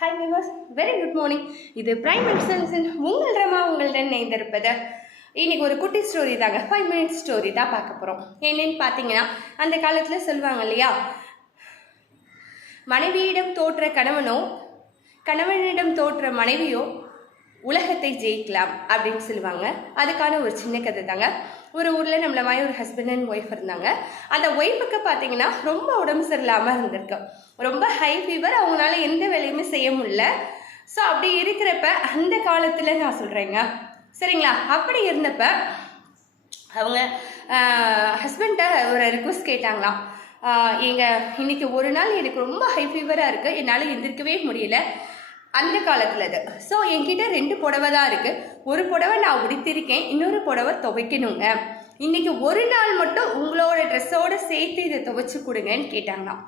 Hi விவாஸ் very good morning இது Prime எக்ஸலன்ஸின் உங்கள் ரமா உங்களுடன் இணைந்திருப்பது. இன்னைக்கு ஒரு குட்டி ஸ்டோரி தாங்க. ஃபைவ் மினிட்ஸ் ஸ்டோரி தான் பார்க்க போகிறோம் என்னென்னு பார்த்தீங்கன்னா அந்த காலத்தில் சொல்லுவாங்க இல்லையா? மனைவியிடம் தோற்ற கணவனோ கணவனிடம் தோற்ற மனைவியோ உலகத்தை ஜெயிக்கலாம் அப்படின்னு சொல்லுவாங்க. அதுக்கான ஒரு சின்ன கதை தாங்க. ஒரு ஊரில் நம்மள மாதிரி ஒரு ஹஸ்பண்ட் அண்ட் ஒய்ஃப் இருந்தாங்க. அந்த ஒய்ஃபுக்கு பார்த்தீங்கன்னா ரொம்ப உடம்பு சரியில்லாமல் இருந்திருக்கு. ரொம்ப ஹை ஃபீவர் அவங்களால எந்த வேலையுமே செய்ய முடியல. ஸோ அப்படி இருக்கிறப்ப அந்த காலத்தில் நான் சொல்கிறேங்க சரிங்களா? அப்படி இருந்தப்ப அவங்க ஹஸ்பண்ட்டை ஒரு ரிக்வஸ்ட் கேட்டாங்களாம். எங்கள் இன்றைக்கி இன்னைக்கு ஒரு நாள் எனக்கு ரொம்ப ஹை ஃபீவராக இருக்குது என்னால் எந்திரிக்கவே முடியல. அந்த காலத்தில் அது ஸோ என்கிட்ட ரெண்டு புடவை தான் இருக்குது ஒரு புடவை நான் உடுத்திருக்கேன் இன்னொரு புடவை துவைக்கணுங்க. இன்றைக்கி ஒரு நாள் மட்டும் உங்களோட ட்ரெஸ்ஸோடு சேர்த்து இதை துவைச்சி கொடுங்கன்னு கேட்டாங்களாம்.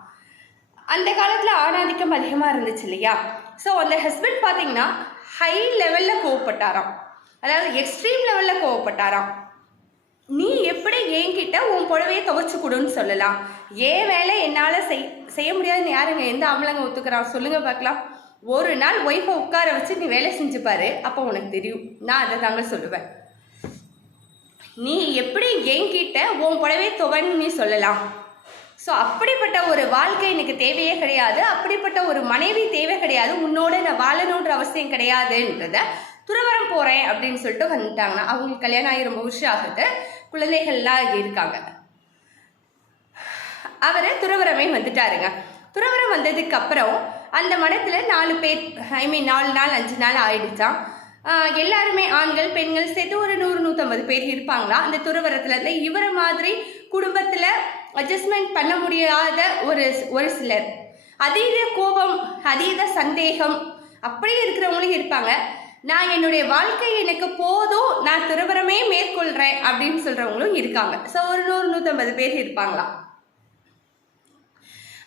அந்த காலத்தில் ஆணாதிக்கம் அதிகமாக இருந்துச்சு இல்லையா? ஸோ அந்த ஹஸ்பண்ட் பார்த்தீங்கன்னா ஹை லெவலில் கோவப்பட்டாராம். அதாவது எக்ஸ்ட்ரீம் லெவலில் கோவப்பட்டாராம். நீ எப்படி என்கிட்ட உன் புடவையை துவைச்சு கொடுன்னு சொல்லலாம்? ஏன் வேலை என்னால் செய் செய்ய முடியாதுன்னு யாருங்க? எந்த ஆம்பளைங்க ஒத்துக்கிறான்? சொல்லுங்கள் பார்க்கலாம். ஒரு நாள் ஒய்ஃபை உட்கார வச்சு நீ வேலை செஞ்சு பாரு அப்போ உனக்கு தெரியும். நான் அதை தாங்க சொல்லுவேன். நீ எப்படி என்கிட்ட உன் புடவை துவன்னு நீ சொல்லலாம். ஸோ அப்படிப்பட்ட ஒரு வாழ்க்கை எனக்கு தேவையே கிடையாது. அப்படிப்பட்ட ஒரு மனைவி தேவை கிடையாது. உன்னோட நான் வாழணுன்ற அவசியம் கிடையாதுன்றத துறவரம் போகிறேன் அப்படின்னு சொல்லிட்டு வந்துட்டாங்கன்னா அவங்களுக்கு கல்யாணம் ஆகி ரொம்ப வருஷம் ஆகுது. குழந்தைகள்லாம் இருக்காங்க. அவர் துறவரமே வந்துட்டாருங்க. துறவரம் வந்ததுக்கு அப்புறம் அந்த மடத்தில் நாலு பேர் ஐ மீன் நாலு நாள் அஞ்சு நாள் ஆயிடுச்சான் எல்லாருமே ஆண்கள் பெண்கள் சேர்த்து ஒரு நூறு நூற்றம்பது பேர் இருப்பாங்களா? அந்த துறவரத்தில் இருந்து இவரை மாதிரி குடும்பத்தில் அட்ஜஸ்ட்மெண்ட் பண்ண முடியாத ஒரு ஒரு சிலர். அதீத கோபம் அதீத சந்தேகம் அப்படி இருக்கிறவங்களும் இருப்பாங்க. நான் என்னுடைய வாழ்க்கை எனக்கு போதும் நான் துறவரமே மேற்கொள்கிறேன் அப்படின்னு சொல்கிறவங்களும் இருக்காங்க. ஸோ ஒரு நூறு நூற்றம்பது பேர் இருப்பாங்களாம்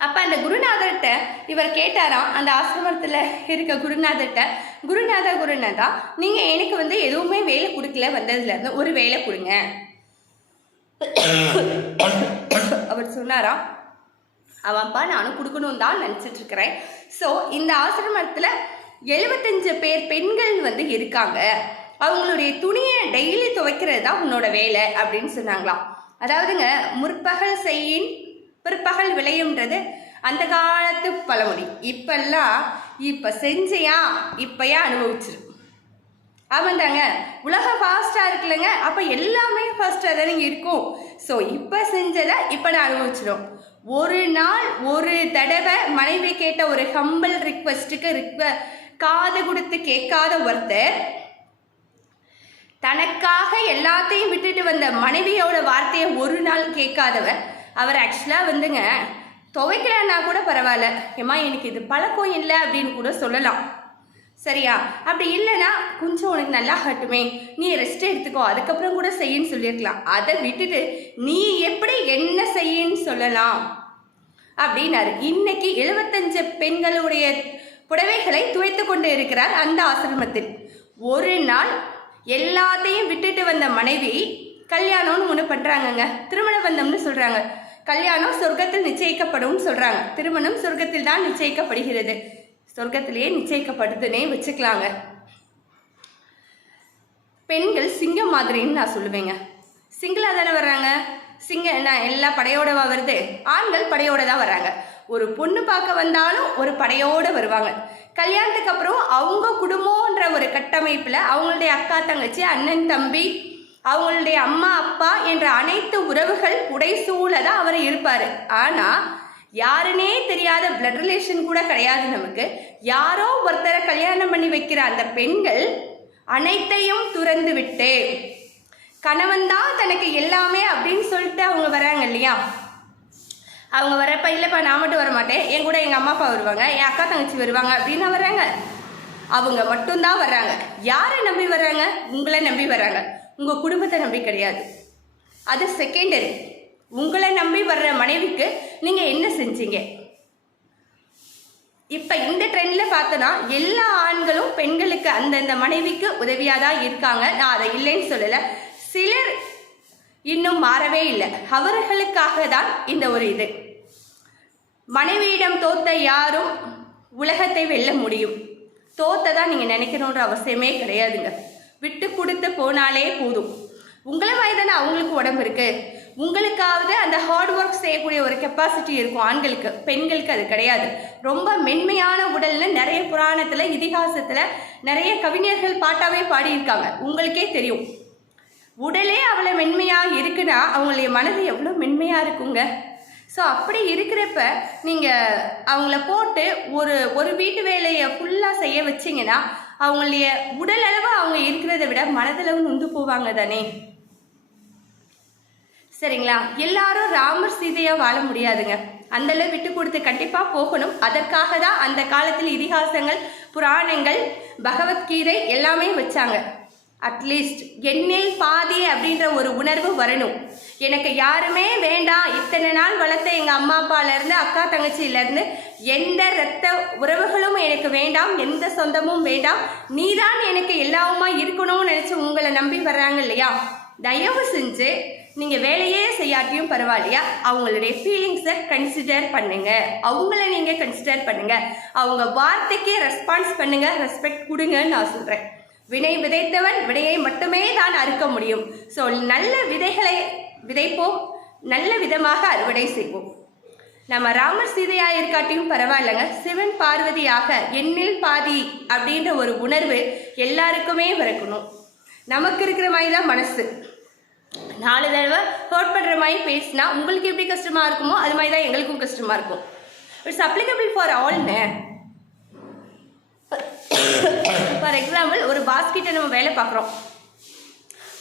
அப்போ அந்த குருநாதர்கிட்ட இவர் கேட்டாராம் அந்த ஆசிரமத்தில் இருக்க குருநாதர்கிட்ட குருநாதா குருநாதா நீங்கள் எனக்கு வந்து எதுவுமே வேலை கொடுக்கல வந்ததுலேருந்து ஒரு வேலை கொடுங்க. அவர் சொன்னாராம் அவன்ப்பா நானும் கொடுக்கணும் தான் நினச்சிட்டு இருக்கிறேன். ஸோ இந்த ஆசிரமத்தில் எழுபத்தஞ்சு பேர் பெண்கள் வந்து இருக்காங்க. அவங்களுடைய துணியை டெய்லி துவைக்கிறது தான் உன்னோட வேலை அப்படின்னு சொன்னாங்களாம். அதாவதுங்க முற்பகல் செய்யின் பிற்பகல் விளையும்ன்றது அந்த காலத்து பழமொழி. இப்பெல்லாம் இப்போ செஞ்சியா இப்பயா அனுபவிச்சிரு. ஆமாந்தாங்க. உலகம் ஃபாஸ்ட்டாக இருக்குல்லங்க. அப்போ எல்லாமே ஃபாஸ்ட்டாக தானே இருக்கும். ஸோ இப்போ செஞ்சதை இப்போ நான் அனுபவிச்சிடும் ஒரு நாள் ஒரு தடவை மனைவி கேட்ட ஒரு ஹம்பிள் ரிக்வெஸ்ட்டுக்கு ரிக்வ காது கொடுத்து கேட்காத ஒருத்தர் தனக்காக எல்லாத்தையும் விட்டுட்டு வந்த மனைவியோட வார்த்தையை ஒரு நாள் கேட்காதவர் அவர் ஆக்சுவலாக வந்துங்க துவைக்கலன்னா கூட பரவாயில்ல. ஏம்மா எனக்கு இது பழக்கம் இல்லை அப்படின்னு கூட சொல்லலாம். சரியா? அப்படி இல்லைன்னா கொஞ்சம் உனக்கு நல்லா ஹட்டுமே. நீ ரெஸ்ட் எடுத்துக்கோ. அதுக்கப்புறம் கூட செய்யின்னு சொல்லியிருக்கலாம். அதை விட்டுட்டு நீ எப்படி என்ன செய்யின்னு சொல்லலாம்? அப்படின்னாரு. இன்னைக்கு எழுபத்தஞ்சு பெண்களுடைய புடவைகளை துவைத்து கொண்டு இருக்கிறார் அந்த ஆசிரமத்தில். ஒரு நாள் எல்லாத்தையும் விட்டுட்டு வந்த மனைவி கல்யாணம்னு ஒன்று பண்ணுறாங்கங்க திருமண பந்தம்னு சொல்கிறாங்க கல்யாணம் சொர்க்கத்தில் நிச்சயிக்கப்படும் சொல்கிறாங்க திருமணம் சொர்க்கத்தில் தான் நிச்சயிக்கப்படுகிறது. சொர்க்கத்திலேயே நிச்சயிக்கப்படுதுன்னே வச்சுக்கலாங்க. பெண்கள் சிங்கம் மாதிரின்னு நான் சொல்லுவேங்க. சிங்கிளாக தானே வர்றாங்க? சிங்க நான் எல்லா படையோடவா வருது? ஆண்கள் படையோட தான் வர்றாங்க. ஒரு பொண்ணு பார்க்க வந்தாலும் ஒரு படையோடு வருவாங்க. கல்யாணத்துக்கு அப்புறம் அவங்க குடும்பம்ன்ற ஒரு கட்டமைப்பில் அவங்களுடைய அக்கா தங்கச்சி அண்ணன் தம்பி அவங்களுடைய அம்மா அப்பா என்ற அனைத்து உறவுகள் உடை தான் அவர் இருப்பார். ஆனால் யாருனே தெரியாத பிளட் ரிலேஷன் கூட கிடையாது நமக்கு. யாரோ ஒருத்தரை கல்யாணம் பண்ணி வைக்கிற அந்த பெண்கள் அனைத்தையும் துறந்து விட்டு கணவன் தான் தனக்கு எல்லாமே அப்படின்னு சொல்லிட்டு அவங்க வராங்க இல்லையா? அவங்க வரப்ப இல்லைப்பா நான் மட்டும் வர மாட்டேன் என் கூட எங்கள் அம்மா அப்பா வருவாங்க. என் அக்கா தங்கச்சி வருவாங்க. அப்படின்னு வர்றாங்க அவங்க மட்டும்தான் வர்றாங்க. யாரை நம்பி வர்றாங்க? உங்களை நம்பி வர்றாங்க. உங்கள் குடும்பத்தை நம்பி கிடையாது. அது செகண்டரி உங்களை நம்பி வர்ற மனைவிக்கு நீங்கள் என்ன செஞ்சீங்க? இப்போ இந்த ட்ரெண்டில் பார்த்தோன்னா எல்லா ஆண்களும் பெண்களுக்கு அந்தந்த மனைவிக்கு உதவியாக தான் இருக்காங்க. நான் அதை இல்லைன்னு சொல்லலை. சிலர் இன்னும் மாறவே இல்லை. அவர்களுக்காக தான் இந்த ஒரு இது. மனைவியிடம் தோத்த யாரும் உலகத்தை வெல்ல முடியும். தோத்ததா நீங்கள் நினைக்கணுன்ற அவசியமே கிடையாதுங்க. விட்டு கொடுத்து போனாலே போதும். உங்களை மாதிரி தானே அவங்களுக்கு உடம்பு இருக்கு. உங்களுக்காவது அந்த ஹார்ட் ஒர்க் செய்யக்கூடிய ஒரு கெப்பாசிட்டி இருக்கும் ஆண்களுக்கு பெண்களுக்கு அது கிடையாது. ரொம்ப மென்மையான உடல்னு நிறைய புராணத்தில் இதிகாசத்தில் நிறைய கவிஞர்கள் பாட்டாவே பாடியிருக்காங்க. உங்களுக்கே தெரியும். உடலே அவ்வளோ மென்மையாக இருக்குன்னா அவங்களுடைய மனது எவ்வளோ மென்மையாக இருக்குங்க? ஸோ அப்படி இருக்கிறப்ப நீங்கள் அவங்கள போட்டு ஒரு ஒரு வீட்டு வேலையை ஃபுல்லாக செய்ய வச்சிங்கன்னா அவங்களுடைய உடலளவு அவங்க இருக்கிறத விட மனதளவு நொந்து போவாங்க தானே? சரிங்களா? எல்லாரும் ராமர் சீதையா வாழ முடியாதுங்க. அந்தளவு விட்டு கொடுத்து கண்டிப்பா போகணும். அதற்காக தான் அந்த காலத்தில் இதிகாசங்கள் புராணங்கள் பகவத்கீதை எல்லாமே வச்சாங்க. அட்லீஸ்ட் என்னில் பாதி அப்படின்ற ஒரு உணர்வு வரணும். எனக்கு யாருமே வேண்டாம். இத்தனை நாள் வளர்த்த எங்கள் அம்மா அப்பாலேருந்து அக்கா தங்கச்சியிலேருந்து எந்த இரத்த உறவுகளும் எனக்கு வேண்டாம். எந்த சொந்தமும் வேண்டாம். நீதான் எனக்கு எல்லாவுமா இருக்கணும்னு நினச்சி உங்களை நம்பி வர்றாங்க இல்லையா? தயவு செஞ்சு நீங்கள் வேலையே செய்யாட்டியும் பரவாயில்லையா? அவங்களுடைய ஃபீலிங்ஸை கன்சிடர் பண்ணுங்க. அவங்கள நீங்கள் கன்சிடர் பண்ணுங்க. அவங்க வார்த்தைக்கே ரெஸ்பான்ஸ் பண்ணுங்க. ரெஸ்பெக்ட் கொடுங்கன்னு நான் சொல்கிறேன் வினை விதைத்தவன் விடையை மட்டுமே தான் அறுக்க முடியும். ஸோ நல்ல விதைகளை விதைப்போம். நல்ல விதமாக அறுவடை செய்வோம். நம்ம ராமர் சீதையாக இருக்காட்டியும் பரவாயில்லைங்க. சிவன் பார்வதியாக எண்ணில் பாதி அப்படின்ற ஒரு உணர்வு எல்லாருக்குமே பிறக்கணும். நமக்கு இருக்கிற மாதிரி தான் மனசு. நாலு தடவை ஹர்ட் பண்ணுற மாதிரி பேசினா உங்களுக்கு எப்படி கஷ்டமாக இருக்குமோ அது மாதிரி தான் எங்களுக்கும் கஷ்டமாக இருக்கும். இட்ஸ் அப்ளிகபிள் ஃபார் ஆல்னு ஃபார் எக்ஸாம்பிள் ஒரு பாஸ்கெட்டை நம்ம வேலை பார்க்குறோம்.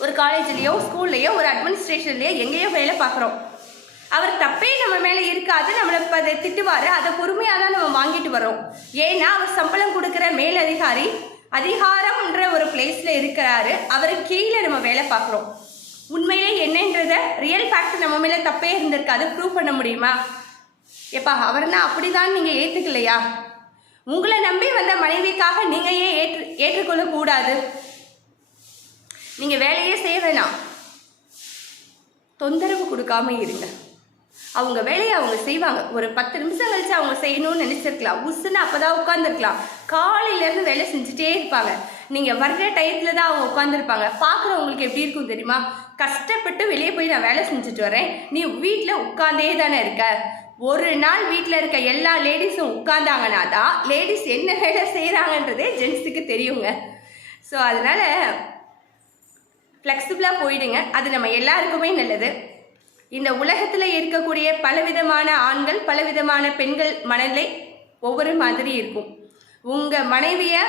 ஒரு காலேஜ்லேயோ ஸ்கூல்லையோ ஒரு அட்மினிஸ்ட்ரேஷன்லேயோ எங்கேயோ வேலை பார்க்குறோம். அவர் தப்பே நம்ம மேலே இருக்காது நம்மளை இப்போ அதை திட்டுவார் அதை பொறுமையாக தான் நம்ம வாங்கிட்டு வரோம் ஏன்னா அவர் சம்பளம் கொடுக்குற மேலதிகாரி அதிகாரம்ன்ற ஒரு பிளேஸில் இருக்கிறாரு. அவர் கீழே நம்ம வேலை பார்க்குறோம். உண்மையிலே என்னன்றத ரியல் ஃபேக்ட் நம்ம மேலே தப்பே இருந்திருக்காது. ப்ரூவ் பண்ண முடியுமா? எப்பா அவர்னா அப்படிதான் நீங்கள் ஏற்றுக்கலையா உங்களை நம்பி வந்த மனைவிக்காக நீங்கள் ஏன் ஏற்று ஏற்றுக்கொள்ளக்கூடாது நீங்கள் வேலையே செய்ய வேணாம். தொந்தரவு கொடுக்காம இருங்க. அவங்க வேலையை அவங்க செய்வாங்க. ஒரு பத்து நிமிஷம் கழிச்சு அவங்க செய்யணும்னு நினச்சிருக்கலாம். உசுன்னு அப்போ தான் உட்காந்துருக்கலாம் காலையிலேருந்து வேலை செஞ்சுட்டே இருப்பாங்க. நீங்கள் வர்ற டயத்தில் தான் அவங்க உட்காந்துருப்பாங்க பார்க்குறவங்களுக்கு எப்படி இருக்கும் தெரியுமா? கஷ்டப்பட்டு வெளியே போய் நான் வேலை செஞ்சுட்டு வரேன். நீ வீட்டில் உட்காந்தே தானே இருக்க. ஒரு நாள் வீட்டில் இருக்க எல்லா லேடிஸும் உட்காந்தாங்கன்னா தான் லேடிஸ் என்ன வேலை செய்கிறாங்கன்றதே ஜென்ஸுக்கு தெரியுங்க. ஸோ அதனால் ஃப்ளெக்சிபிளாக போயிடுங்க. அது நம்ம எல்லாருக்குமே நல்லது. இந்த உலகத்தில் இருக்கக்கூடிய பலவிதமான ஆண்கள் பலவிதமான பெண்கள் மனநிலை ஒவ்வொரு மாதிரி இருக்கும். உங்கள் மனைவியை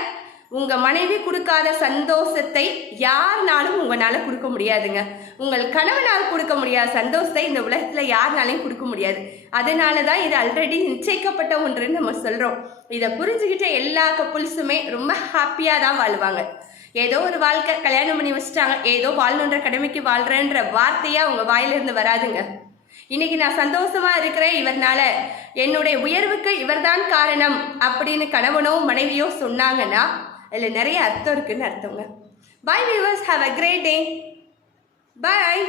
உங்கள் மனைவி கொடுக்காத சந்தோஷத்தை யாருனாலும் உங்களால் கொடுக்க முடியாதுங்க. உங்கள் கணவனால் கொடுக்க முடியாத சந்தோஷத்தை இந்த உலகத்தில் யாருனாலையும் கொடுக்க முடியாது. அதனால தான் இது ஆல்ரெடி நிச்சயிக்கப்பட்ட ஒன்றுன்னு நம்ம சொல்கிறோம் இதை புரிஞ்சுக்கிட்ட எல்லா கப்புள்ஸுமே ரொம்ப ஹாப்பியாக தான் வாழ்வாங்க. ஏதோ ஒரு வாழ்க்கை கல்யாணம் பண்ணி வச்சுட்டாங்க ஏதோ வாழணுன்ற கடமைக்கு வாழ்கிறேன்ற வார்த்தையே அவங்க வாயிலிருந்து வராதுங்க. இன்னைக்கு நான் சந்தோஷமா இருக்கிறேன் இவர்னால என்னுடைய உயர்வுக்கு இவர்தான் காரணம் அப்படின்னு கணவனோ மனைவியோ சொன்னாங்கன்னா அதில் நிறைய அர்த்தம் இருக்குதுன்னு அர்த்தங்க. Bye viewers have a great day bye